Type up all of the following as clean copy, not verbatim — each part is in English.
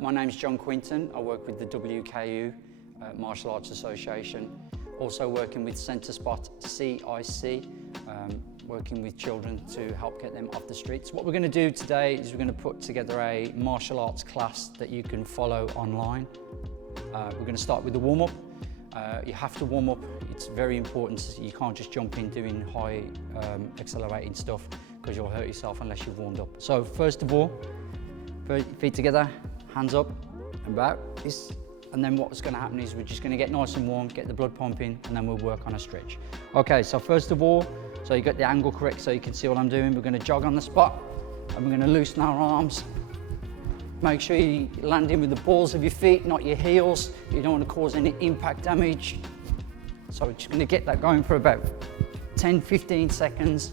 My name's John Quinton. I work with the WKU Martial Arts Association. Also working with Centre Spot CIC, working with children to help get them off the streets. What we're going to do today is we're going to put together a martial arts class that you can follow online. We're going to start with the warm-up. You have to warm up. It's very important. You can't just jump in doing high accelerating stuff because you'll hurt yourself unless you've warmed up. So first of all, feet together, hands up, about this. And then what's going to happen is we're just going to get nice and warm, get the blood pumping, and then we'll work on a stretch. Okay, so first of all, so you got the angle correct so you can see what I'm doing. We're going to jog on the spot and we're going to loosen our arms. Make sure you land in with the balls of your feet, not your heels. You don't want to cause any impact damage. So we're just going to get that going for about 10-15 seconds.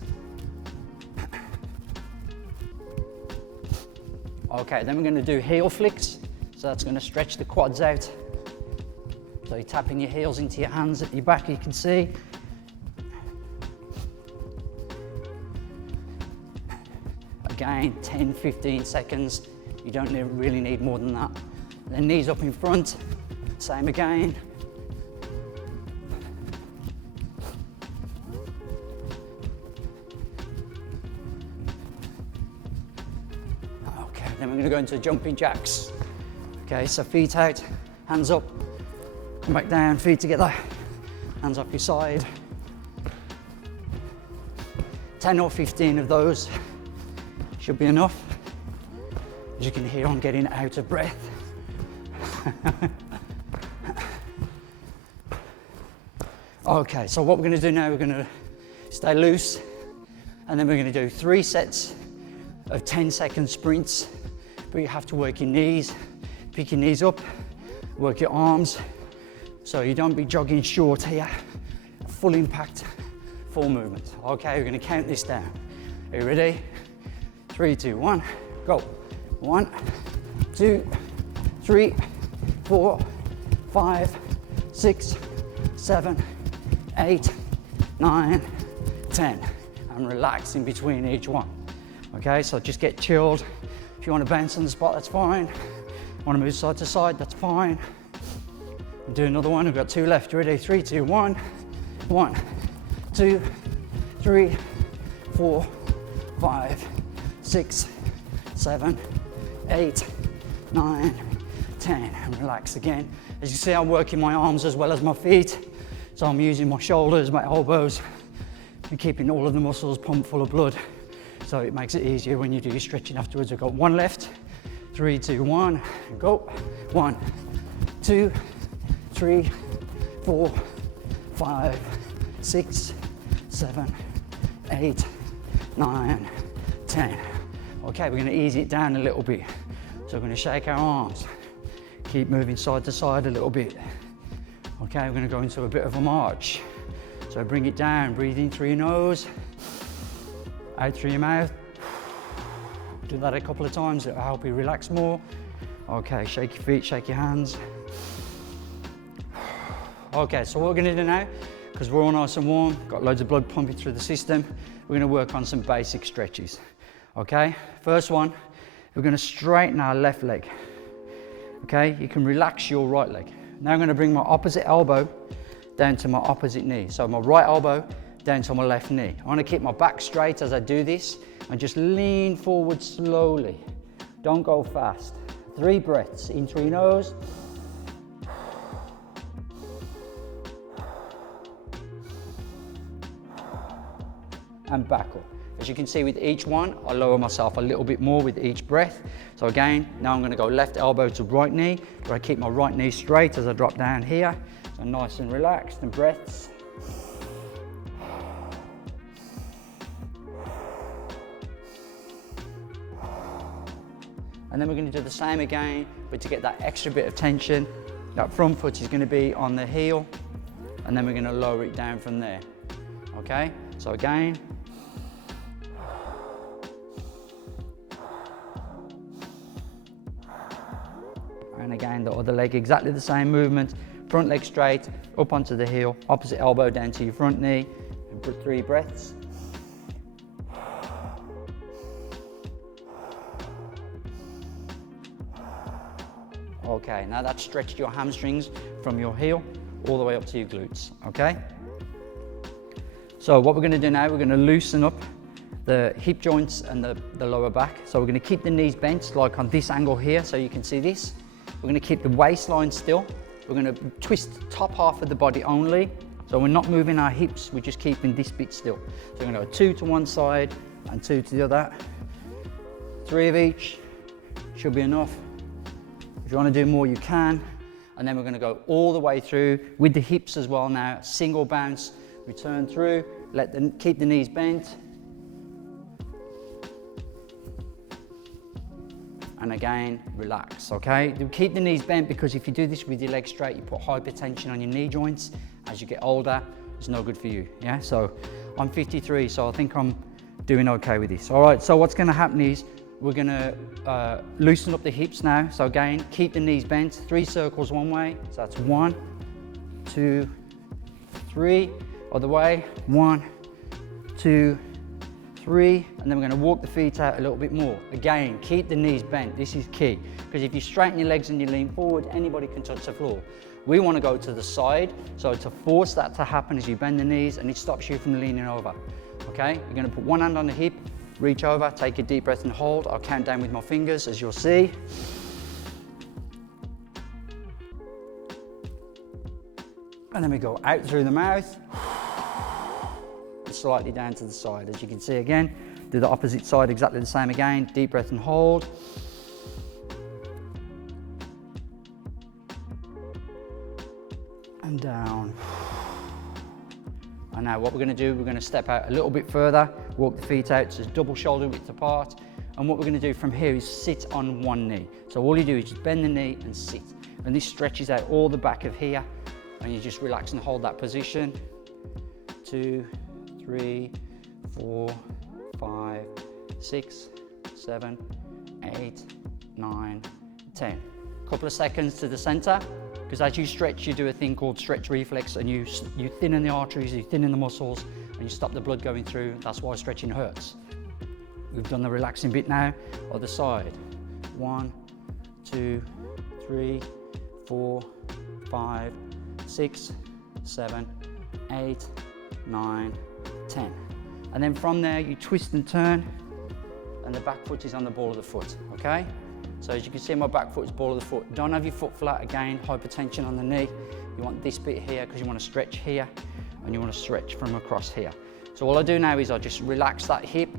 Okay, then we're going to do heel flicks. So that's going to stretch the quads out. So you're tapping your heels into your hands at your back, you can see. Again, 10-15 seconds. You don't really need more than that. Then knees up in front, same again. Okay, then we're going to go into jumping jacks. Okay, so feet out, hands up, come back down, feet together, hands up your side. 10 or 15 of those should be enough. As you can hear, I'm getting out of breath. Okay, so what we're going to do now, we're going to stay loose, and then we're going to do 3 sets of 10-second sprints, but you have to work your knees. Pick your knees up, work your arms, so you don't be jogging short here. Full impact, full movement. Okay, we're going to count this down. Are you ready? 3, 2, 1, go. 1, 2, 3, 4, 5, 6, 7, 8, 9, 10. And relax in between each one. Okay, so just get chilled. If you want to bounce on the spot, that's fine. Want to move side to side, that's fine. We'll do another one, we've got 2 left. Ready? 3, 2, 1. 1, 2, 3, 4, 5, 6, 7, 8, 9, 10. And relax again. As you see, I'm working my arms as well as my feet. So I'm using my shoulders, my elbows, and keeping all of the muscles pumped full of blood. So it makes it easier when you do your stretching afterwards. We've got 1 left. 3, 2, 1, go. 1, 2, 3, 4, 5, 6, 7, 8, 9, 10. Okay, we're going to ease it down a little bit. So we're going to shake our arms. Keep moving side to side a little bit. Okay, we're going to go into a bit of a march. So bring it down, breathe in through your nose, out through your mouth. Do that a couple of times, it'll help you relax more. Okay, shake your feet, shake your hands. Okay, so what we're gonna do now, because we're all nice and warm, got loads of blood pumping through the system, we're gonna work on some basic stretches. Okay, first one, we're gonna straighten our left leg. Okay, you can relax your right leg. Now I'm gonna bring my opposite elbow down to my opposite knee. So my right elbow down to my left knee. I wanna keep my back straight as I do this, and just lean forward slowly. Don't go fast. 3 breaths in through your nose. And back up. As you can see with each one, I lower myself a little bit more with each breath. So again, now I'm going to go left elbow to right knee, where I keep my right knee straight as I drop down here. So nice and relaxed, and breaths. And then we're going to do the same again, but to get that extra bit of tension, that front foot is going to be on the heel, and then we're going to lower it down from there. Okay, so again. And again, the other leg, exactly the same movement. Front leg straight, up onto the heel, opposite elbow down to your front knee, and put 3 breaths. Okay, now that's stretched your hamstrings from your heel all the way up to your glutes, okay? So what we're gonna do now, we're gonna loosen up the hip joints and the lower back. So we're gonna keep the knees bent, like on this angle here, so you can see this. We're gonna keep the waistline still. We're gonna twist top half of the body only. So we're not moving our hips, we're just keeping this bit still. So we're gonna go 2 to one side and 2 to the other. 3 of each, should be enough. If you wanna do more, you can. And then we're gonna go all the way through with the hips as well now. Single bounce, return through, keep the knees bent. And again, relax, okay? Keep the knees bent because if you do this with your legs straight, you put hypertension on your knee joints. As you get older, it's no good for you, yeah? So I'm 53, so I think I'm doing okay with this. All right, so what's gonna happen is we're gonna loosen up the hips now. So again, keep the knees bent, 3 circles one way. So that's 1, 2, 3, other way, 1, 2, 3, and then we're gonna walk the feet out a little bit more. Again, keep the knees bent, this is key. Because if you straighten your legs and you lean forward, anybody can touch the floor. We wanna go to the side, so to force that to happen is you bend the knees and it stops you from leaning over, okay? You're gonna put one hand on the hip, reach over, take a deep breath and hold. I'll count down with my fingers as you'll see. And then we go out through the mouth. Slightly down to the side. As you can see again, do the opposite side exactly the same again. Deep breath and hold. And down. And now what we're going to do, we're going to step out a little bit further, walk the feet out to double shoulder width apart. And what we're going to do from here is sit on one knee. So all you do is just bend the knee and sit. And this stretches out all the back of here. And you just relax and hold that position. 2, 3, 4, 5, 6, 7, 8, 9, 10. Couple of seconds to the center, because as you stretch, you do a thing called stretch reflex, and you thin in the arteries, you thin in the muscles, and you stop the blood going through. That's why stretching hurts. We've done the relaxing bit now. Other side. 1, 2, 3, 4, 5, 6, 7, 8, 9, 10. And then from there you twist and turn, and the back foot is on the ball of the foot, okay? So as you can see, my back foot is ball of the foot. Don't have your foot flat again, hypertension on the knee. You want this bit here because you want to stretch here and you want to stretch from across here. So all I do now is I just relax that hip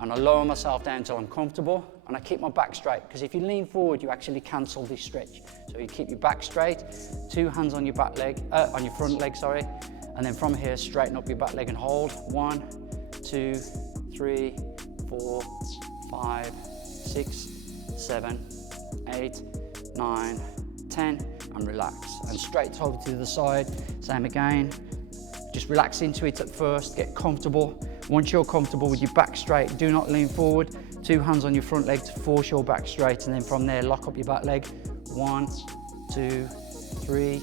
and I lower myself down until I'm comfortable, and I keep my back straight, because if you lean forward, you actually cancel this stretch. So you keep your back straight, 2 hands on your back leg, on your front leg, sorry. And then from here, straighten up your back leg and hold. 1, 2, 3, 4, 5, 6, 7, 8, 9, 10, and relax. And straight over to the side, same again. Just relax into it at first, get comfortable. Once you're comfortable with your back straight, do not lean forward. 2 hands on your front leg to force your back straight, and then from there, lock up your back leg. 1, 2, 3,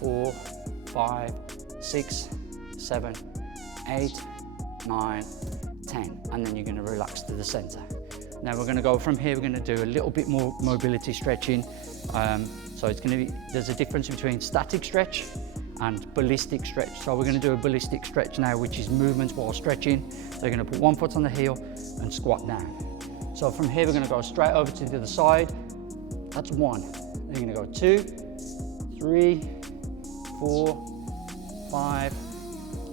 4, 5, 6, 7, 8, 9, 10, and then you're going to relax to the center. Now we're going to go from here, we're going to do a little bit more mobility stretching. So it's going to be, there's a difference between static stretch and ballistic stretch. So we're going to do a ballistic stretch now, which is movements while stretching. So you're going to put one foot on the heel and squat down. So from here, we're going to go straight over to the other side. That's 1. Then you're going to go 2, 3, 4, 5,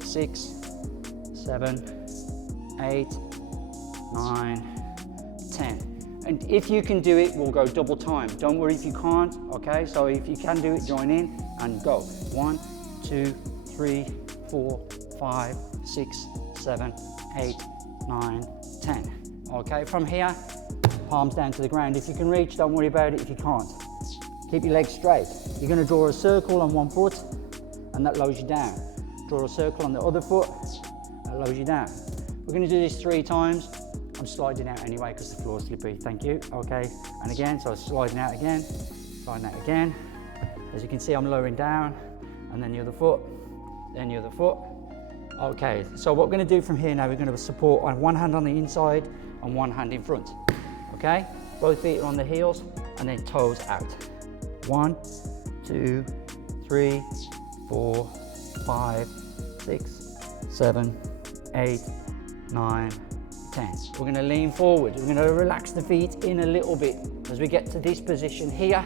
6, 7, 8, 9, 10. And if you can do it, we'll go double time. Don't worry if you can't, okay? So if you can do it, join in and go. 1, 2, 3, 4, 5, 6, 7, 8, 9, 10. Okay, from here, palms down to the ground. If you can reach, don't worry about it if you can't. Keep your legs straight. You're gonna draw a circle on one foot, and that lowers you down. Draw a circle on the other foot, that lowers you down. We're gonna do this 3 times. I'm sliding out anyway because the floor's slippy, thank you. Okay, and again, so sliding out again, sliding out again. As you can see, I'm lowering down, and then the other foot, then the other foot. Okay, so what we're gonna do from here now, we're gonna support on one hand on the inside and one hand in front. Okay, both feet are on the heels, and then toes out. 1, 2, 3, 4, 5, 6, 7, 8, 9, 10. We're going to lean forward. We're going to relax the feet in a little bit as we get to this position here,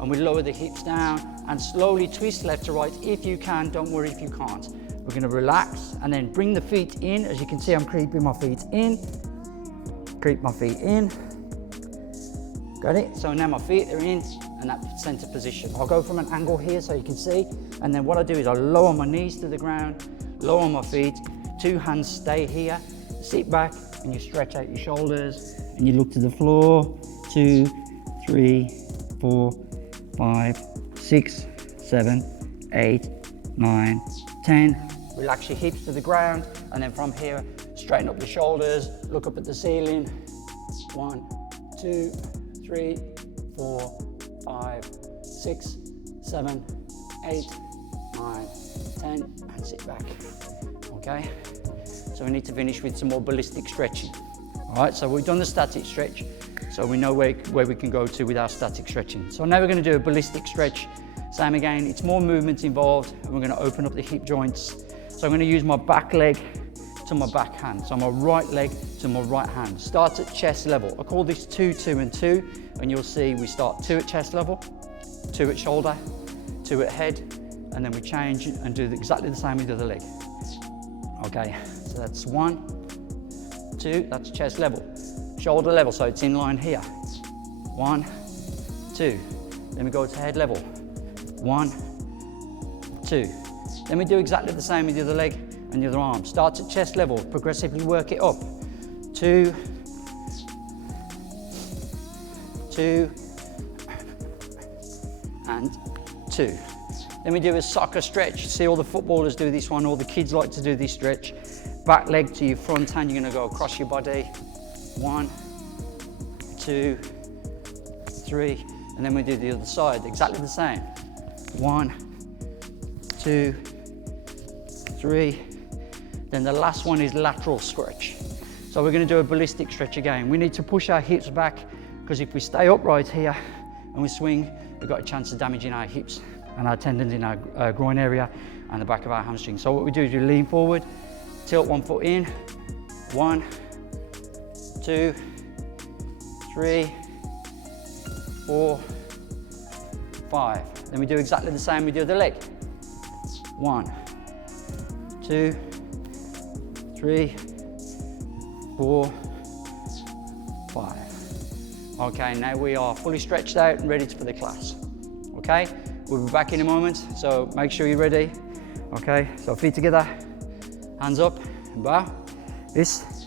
and we lower the hips down and slowly twist left to right if you can. Don't worry if you can't. We're going to relax and then bring the feet in. As you can see, I'm creeping my feet in. Creep my feet in. Got it? So now my feet are in and that center position. I'll go from an angle here so you can see. And then what I do is I lower my knees to the ground, lower my feet, 2 hands stay here, sit back and you stretch out your shoulders and you look to the floor. 2, 3, 4, 5, 6, 7, 8, 9, 10. Relax your hips to the ground, and then from here, straighten up the shoulders, look up at the ceiling. 1, 2, 3, 4, 5, 6, 7, 8, 9, 10, and sit back. Okay? So we need to finish with some more ballistic stretching. All right, so we've done the static stretch, so we know where we can go to with our static stretching. So now we're going to do a ballistic stretch. Same again, it's more movement involved, and we're going to open up the hip joints. So I'm going to use my back leg to my back hand. So my right leg to my right hand. Start at chest level. I call this 2, 2, and 2, and you'll see we start 2 at chest level, 2 at shoulder, 2 at head, and then we change and do exactly the same with the other leg. Okay, so that's 1, 2, that's chest level. Shoulder level, so it's in line here. 1, 2. Then we go to head level. 1, 2. Then we do exactly the same with the other leg and the other arm. Start at chest level, progressively work it up. 2, 2, and 2. Then we do a soccer stretch. See, all the footballers do this one, all the kids like to do this stretch. Back leg to your front hand, you're gonna go across your body. 1, 2, 3, and then we do the other side, exactly the same. 1, 2, 3. Then the last one is lateral stretch. So we're going to do a ballistic stretch again. We need to push our hips back, because if we stay upright here and we swing, we've got a chance of damaging our hips and our tendons in our groin area and the back of our hamstring. So what we do is we lean forward, tilt one foot in. 1, 2, 3, 4, 5. Then we do exactly the same with the other leg. 1, 2, 3, 4, 5. Okay, now we are fully stretched out and ready for the class. Okay, we'll be back in a moment, so make sure you're ready. Okay, so feet together, hands up, bow. This.